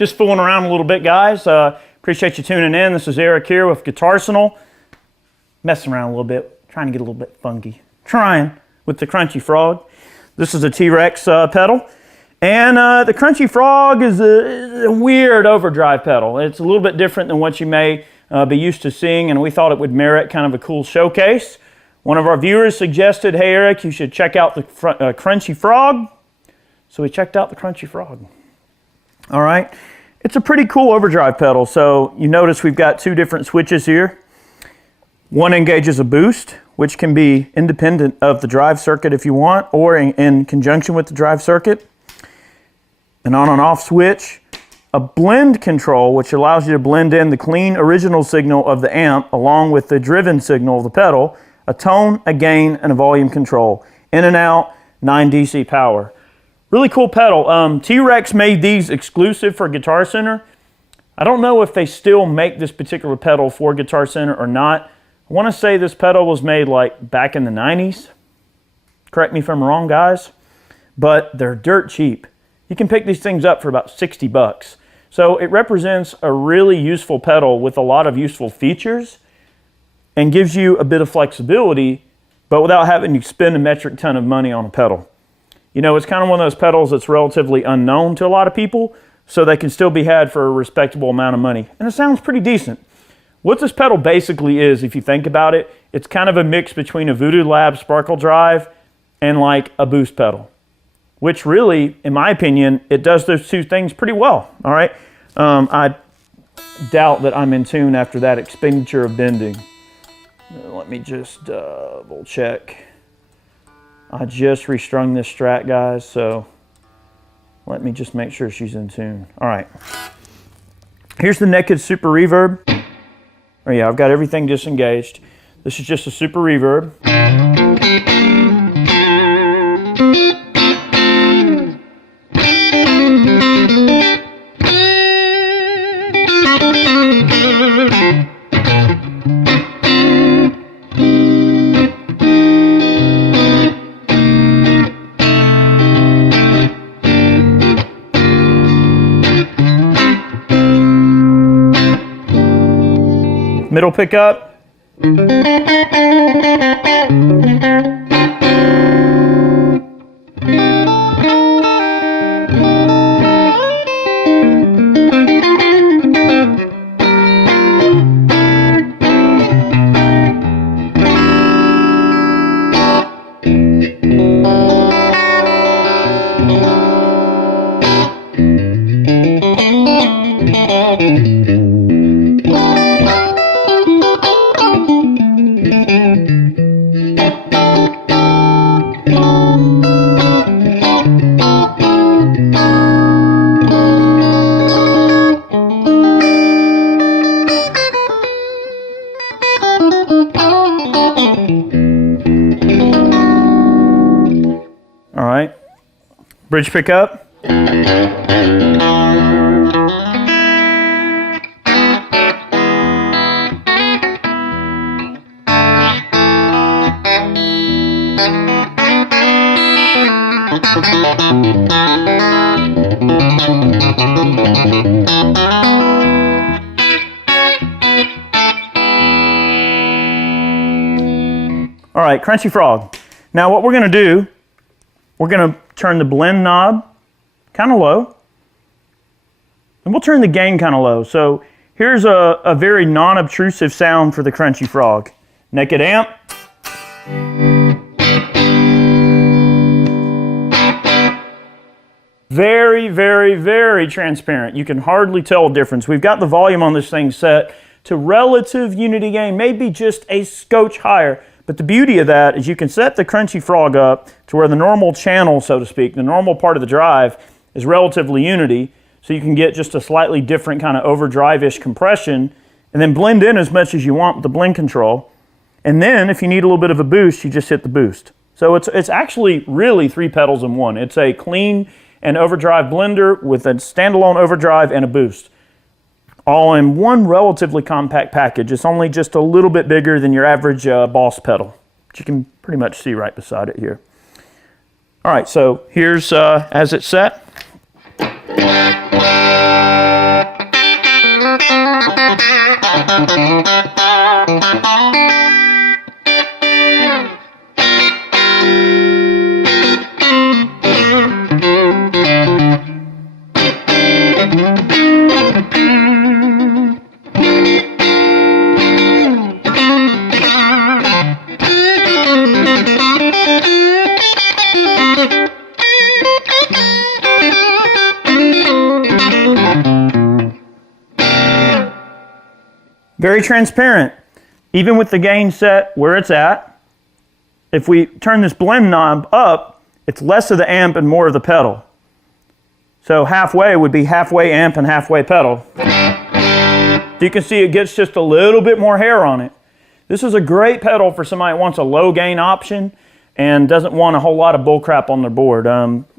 Just fooling around a little bit, guys. Appreciate you tuning in. This is Eric here with Guitarsenal. Messing around a little bit, trying to get a little bit funky. Trying with the Crunchy Frog. This is a T-Rex pedal. And the Crunchy Frog is a weird overdrive pedal. It's a little bit different than what you may be used to seeing, and we thought it would merit kind of a cool showcase. One of our viewers suggested, hey Eric, you should check out the Crunchy Frog. So we checked out the Crunchy Frog. All right, it's a pretty cool overdrive pedal. So you notice we've got two different switches here. One engages a boost, which can be independent of the drive circuit if you want, or in conjunction with the drive circuit. An on and off switch. A blend control, which allows you to blend in the clean original signal of the amp along with the driven signal of the pedal. A tone, a gain, and a volume control. In and out, 9 DC power. Really cool pedal. T-Rex made these exclusive for Guitar Center. I don't know if they still make this particular pedal for Guitar Center or not. I want to say this pedal was made like back in the 90s. Correct me if I'm wrong, guys. But they're dirt cheap. You can pick these things up for about 60 bucks. So it represents a really useful pedal with a lot of useful features and gives you a bit of flexibility, but without having to spend a metric ton of money on a pedal. You know, it's kind of one of those pedals that's relatively unknown to a lot of people, so they can still be had for a respectable amount of money. And it sounds pretty decent. What this pedal basically is, if you think about it, it's kind of a mix between a Voodoo Labs Sparkle Drive and like a boost pedal, which really, in my opinion, it does those two things pretty well, all right? I doubt that I'm in tune after that expenditure of bending. Let me just double check. I just restrung this Strat, guys, so let me just make sure she's in tune. All right. Here's the Naked Super Reverb. Oh yeah, I've got everything disengaged. This is just a Super Reverb. Middle pickup. All right, bridge pickup. All right, Crunchy Frog. Now what we're going to do, we're going to turn the blend knob kind of low, and we'll turn the gain kind of low. So here's a very non-obtrusive sound for the Crunchy Frog. Naked amp. Very, very, very transparent. You can hardly tell a difference. We've got the volume on this thing set to relative unity gain, maybe just a scotch higher. But the beauty of that is you can set the Crunchy Frog up to where the normal channel, so to speak, the normal part of the drive is relatively unity, so you can get just a slightly different kind of overdrive-ish compression, and then blend in as much as you want with the blend control. And then if you need a little bit of a boost, you just hit the boost. So it's actually really 3 pedals in one. It's a clean and overdrive blender with a standalone overdrive and a boost, all in one relatively compact package. It's only just a little bit bigger than your average Boss pedal, which you can pretty much see right beside it here. All right, so here's as it's set. Very transparent, even with the gain set where it's at. If we turn this blend knob up, it's less of the amp and more of the pedal. So halfway would be halfway amp and halfway pedal. You can see it gets just a little bit more hair on it. This is a great pedal for somebody that wants a low gain option and doesn't want a whole lot of bullcrap on their board.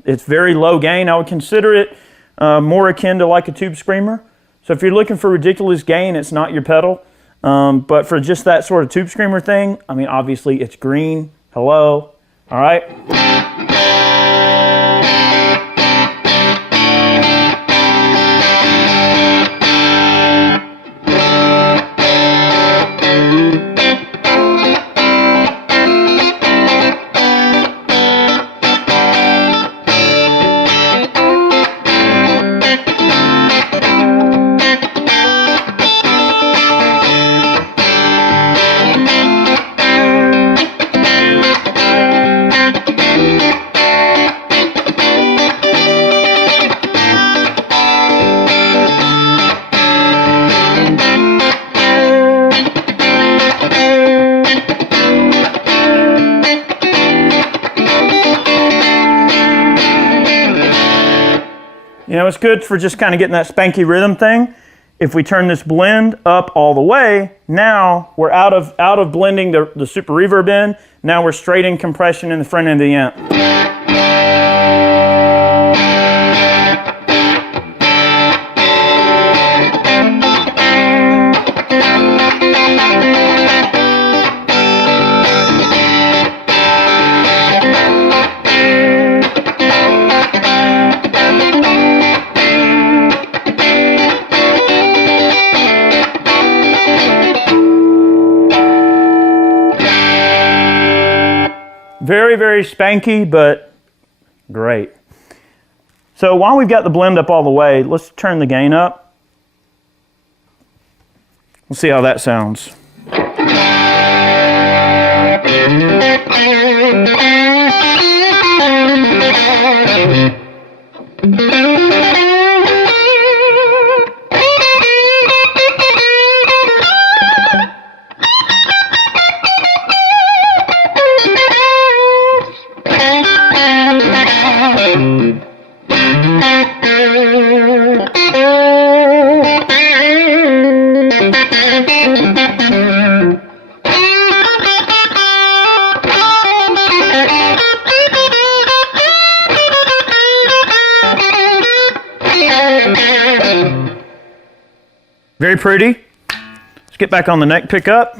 It's very low gain. I would consider it more akin to like a tube screamer. So if you're looking for ridiculous gain, it's not your pedal. But for just that sort of tube screamer thing, I mean, obviously it's green. Hello. All right. You know, it's good for just kind of getting that spanky rhythm thing. If we turn this blend up all the way, now we're out of blending the super reverb in. Now we're straight in compression in the front end of the amp. Very, very spanky, but great. So while we've got the blend up all the way, let's turn the gain up. We'll see how that sounds. Very pretty. Let's get back on the neck pickup.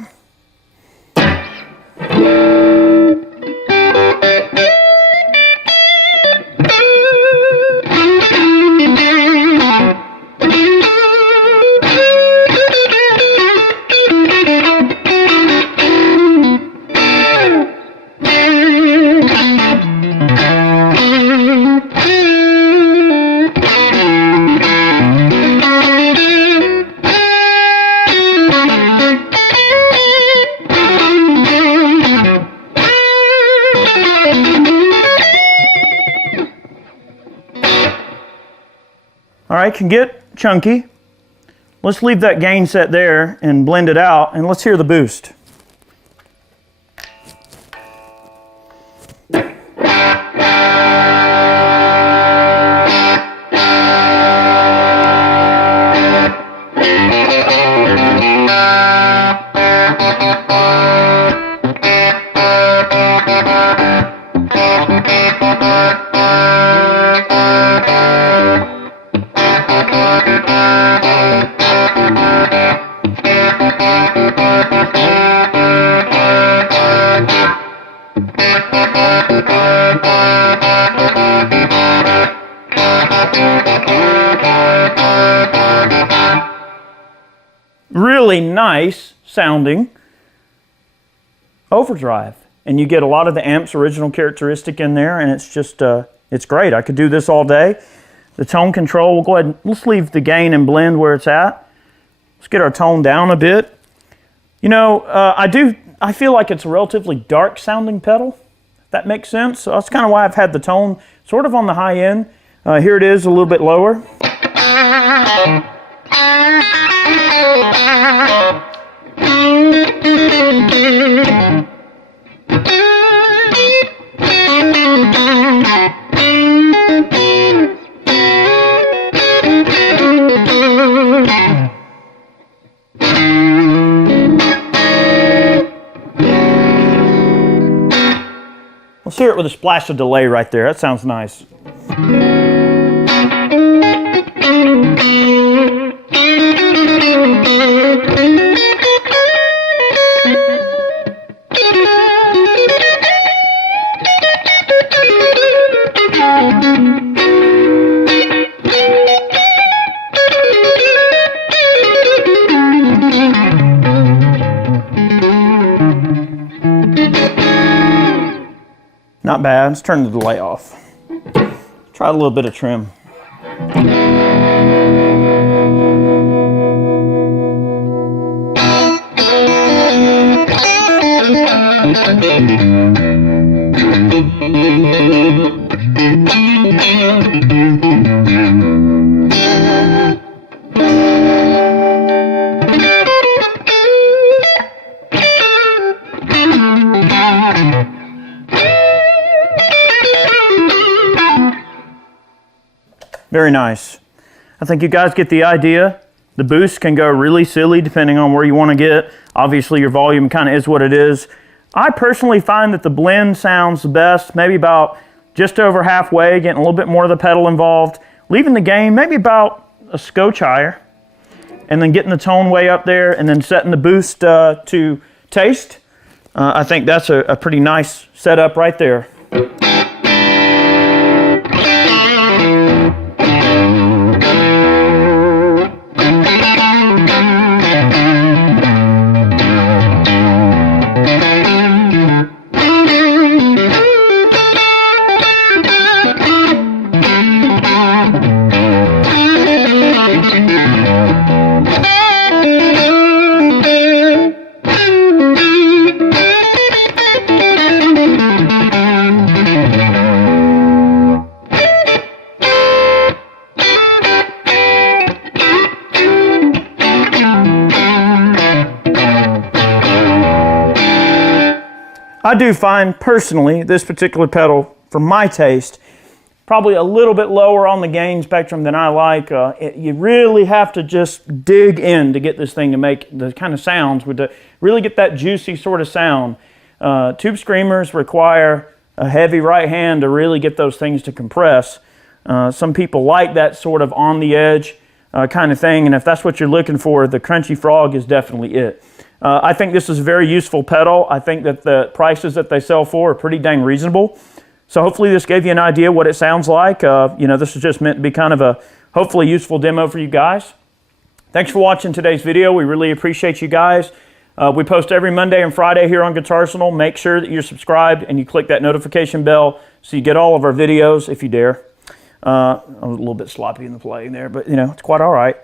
All right, can get chunky. Let's leave that gain set there and blend it out, and let's hear the boost. really nice sounding overdrive. And you get a lot of the amp's original characteristic in there, and it's just, it's great. I could do this all day. The tone control, we'll go ahead and let's leave the gain and blend where it's at. Let's get our tone down a bit. You know, I feel like it's a relatively dark sounding pedal, if that makes sense. So that's kind of why I've had the tone sort of on the high end. Here it is a little bit lower. Let's hear it with a splash of delay right there. That sounds nice. Not bad. Let's turn the delay off. Try a little bit of trim. Very nice. I think you guys get the idea. The boost can go really silly depending on where you want to get. Obviously your volume kind of is what it is. I personally find that the blend sounds the best, maybe about just over halfway, getting a little bit more of the pedal involved, leaving the gain maybe about a scotch higher, and then getting the tone way up there, and then setting the boost to taste. I think that's a pretty nice setup right there. I do find personally this particular pedal, for my taste, probably a little bit lower on the gain spectrum than I like. You really have to just dig in to get this thing to make the kind of sounds, to really get that juicy sort of sound. Tube screamers require a heavy right hand to really get those things to compress. Some people like that sort of on the edge kind of thing, and if that's what you're looking for, the Crunchy Frog is definitely it. I think this is a very useful pedal. I think that the prices that they sell for are pretty dang reasonable. So hopefully this gave you an idea what it sounds like. You know, this is just meant to be kind of a hopefully useful demo for you guys. Thanks for watching today's video. We really appreciate you guys. We post every Monday and Friday here on Guitarsenal. Make sure that you're subscribed and you click that notification bell so you get all of our videos if you dare. I was a little bit sloppy in the playing there, but you know, it's quite all right.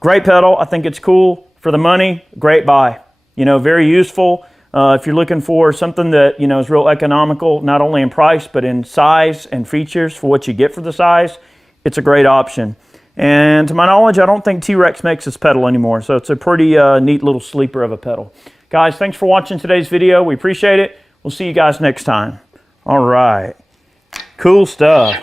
Great pedal. I think it's cool. For the money, great buy. You know, very useful. If you're looking for something that, you know, is real economical, not only in price, but in size and features for what you get for the size, it's a great option. And to my knowledge, I don't think T-Rex makes this pedal anymore, so it's a pretty neat little sleeper of a pedal. Guys, thanks for watching today's video. We appreciate it. We'll see you guys next time. All right. Cool stuff.